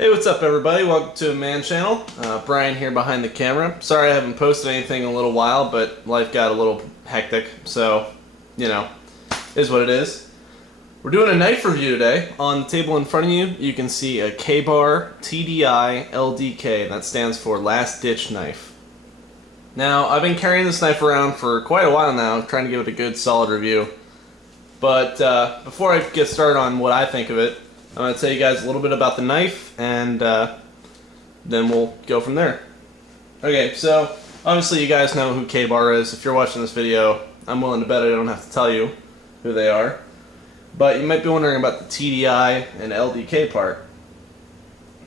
Hey, what's up everybody? Welcome to AManChannel. Brian here behind the camera. Sorry I haven't posted anything in a little while, but life got a little hectic, so, you know, is what it is. We're doing a knife review today. On the table in front of you, you can see a K-Bar TDI LDK. That stands for Last Ditch Knife. Now, I've been carrying this knife around for quite a while now, trying to give it a good solid review. But before I get started on what I think of it, I'm going to tell you guys a little bit about the knife, and then we'll go from there. Okay, so obviously you guys know who K-Bar is. If you're watching this video, I'm willing to bet I don't have to tell you who they are. But you might be wondering about the TDI and LDK part.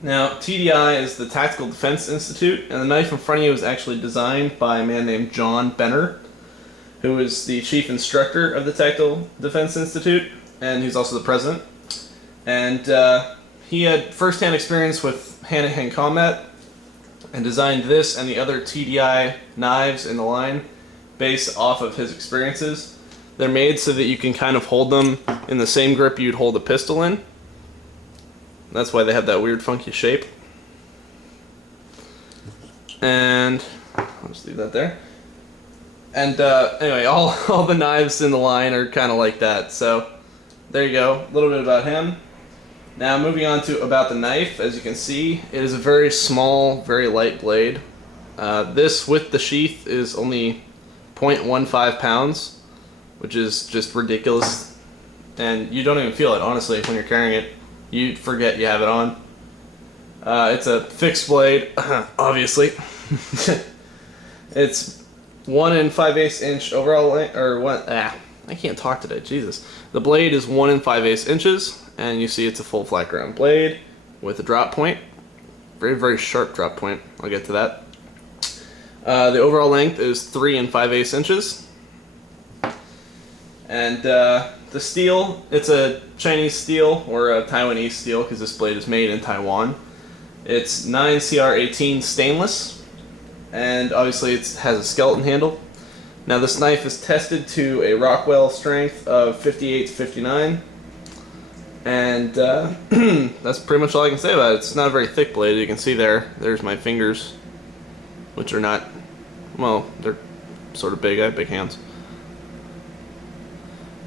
Now, TDI is the Tactical Defense Institute, and the knife in front of you is actually designed by a man named John Benner, who is the chief instructor of the Tactical Defense Institute, and he's also the president. And he had first-hand experience with hand-to-hand combat and designed this and the other TDI knives in the line based off of his experiences. They're made so that you can kind of hold them in the same grip you'd hold a pistol in. That's why they have that weird funky shape. And I'll just leave that there. And anyway, all the knives in the line are kind of like that. So there you go, a little bit about him. Now moving on to about the knife. As you can see, it is a very small, very light blade. This with the sheath is only 0.15 pounds, which is just ridiculous. And you don't even feel it, honestly, when you're carrying it. You forget you have it on. It's a fixed blade, obviously. It's 1 5/8 inch overall length, or what? I can't talk today, Jesus. The blade is 1 5/8 inches, and you see it's a full flat ground blade with a drop point. Very, very sharp drop point. I'll get to that. The overall length is 3 5/8 inches. And the steel, it's a Chinese steel or a Taiwanese steel because this blade is made in Taiwan. It's 9CR18 stainless, and obviously it has a skeleton handle. Now this knife is tested to a Rockwell strength of 58 to 59, and that's pretty much all I can say about it. It's not a very thick blade. You can see there's my fingers, which are not, well, they're sort of big. I have big hands.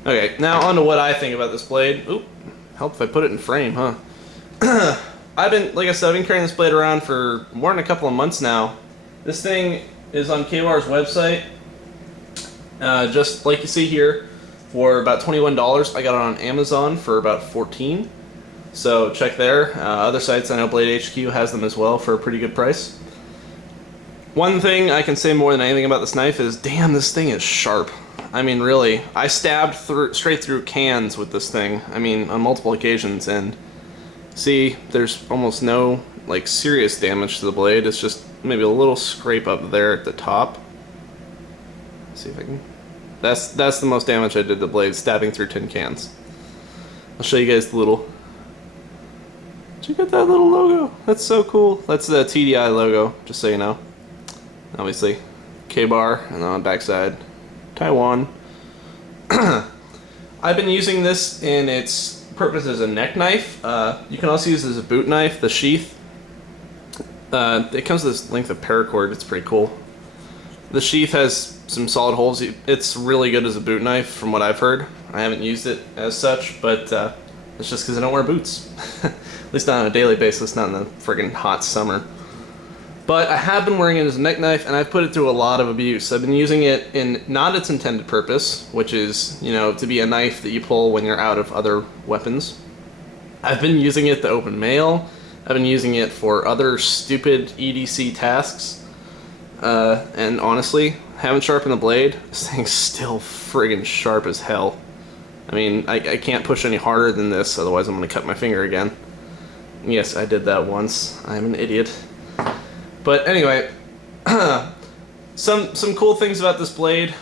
Okay, now on to what I think about this blade. Oop, help if I put it in frame, huh? Like I said, I've been carrying this blade around for more than a couple of months now. This thing is on K-Bar's website. Just like you see here, for about $21. I got it on Amazon for about $14. So check there. Other sites, I know Blade HQ has them as well for a pretty good price. One thing I can say more than anything about this knife is, damn, this thing is sharp. I mean, really, I stabbed straight through cans with this thing. I mean, on multiple occasions, and see, there's almost no like serious damage to the blade. It's just maybe a little scrape up there at the top. See if I can. That's the most damage I did to the blade, stabbing through tin cans. I'll show you guys the little. Did you get that little logo? That's so cool. That's the TDI logo, just so you know. Obviously, K-Bar, and then on the backside, Taiwan. I've been using this in its purpose as a neck knife. You can also use it as a boot knife. The sheath, it comes with this length of paracord. It's pretty cool. The sheath has some solid holes. It's really good as a boot knife from what I've heard. I haven't used it as such, but it's just because I don't wear boots. At least not on a daily basis, not in the friggin' hot summer. But I have been wearing it as a neck knife, and I've put it through a lot of abuse. I've been using it in not its intended purpose, which is, you know, to be a knife that you pull when you're out of other weapons. I've been using it to open mail. I've been using it for other stupid EDC tasks. And honestly, haven't sharpened the blade. This thing's still friggin' sharp as hell. I mean, I can't push any harder than this, otherwise I'm gonna cut my finger again. Yes, I did that once. I'm an idiot. But anyway, some cool things about this blade.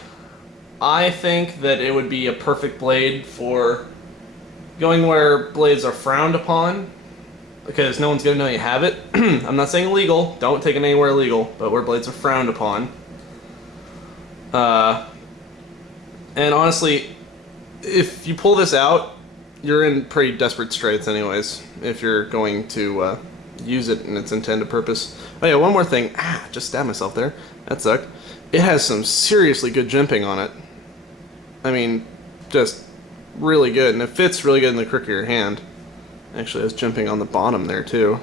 I think that it would be a perfect blade for going where blades are frowned upon, because no one's going to know you have it. I'm not saying illegal, don't take it anywhere illegal, but where blades are frowned upon. And honestly, if you pull this out, you're in pretty desperate straits anyways, if you're going to use it in its intended purpose. Oh yeah, one more thing. Just stabbed myself there. That sucked. It has some seriously good jimping on it. I mean, just really good, and it fits really good in the crook of your hand. Actually, it has jimping on the bottom there too.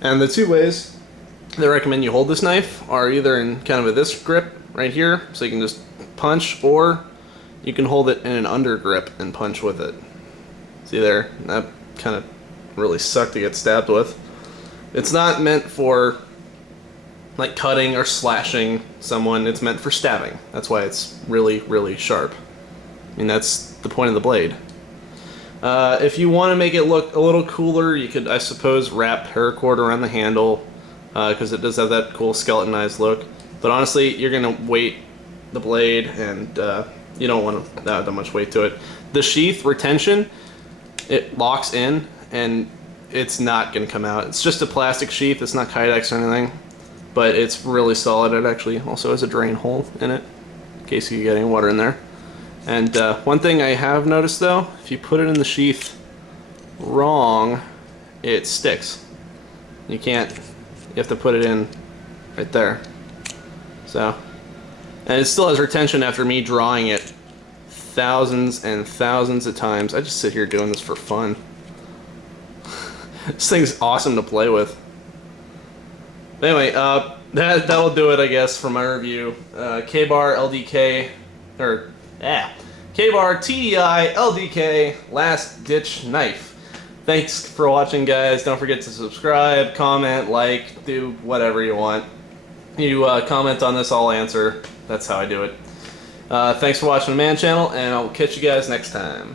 And the two ways that I recommend you hold this knife are either in kind of this grip right here, so you can just punch, or you can hold it in an under grip and punch with it. See there? That kind of really sucked to get stabbed with. It's not meant for like cutting or slashing someone, it's meant for stabbing. That's why it's really, really sharp. I mean, that's the point of the blade. If you want to make it look a little cooler, you could, I suppose, wrap paracord around the handle, because it does have that cool skeletonized look. But honestly, you're going to weight the blade, and you don't want to add that much weight to it. The sheath retention, it locks in, and it's not going to come out. It's just a plastic sheath, it's not Kydex or anything, but it's really solid. It actually also has a drain hole in it, in case you get any water in there. And one thing I have noticed though, if you put it in the sheath wrong, it sticks. You can't, you have to put it in right there. So, and it still has retention after me drawing it thousands and thousands of times. I just sit here doing this for fun. This thing's awesome to play with. Anyway, that'll do it, I guess, for my review. K-Bar LDK, or K-Bar TDI LDK Last Ditch Knife. Thanks for watching, guys. Don't forget to subscribe, comment, like, do whatever you want. You comment on this, I'll answer. That's how I do it. Thanks for watching the AManChannel, and I'll catch you guys next time.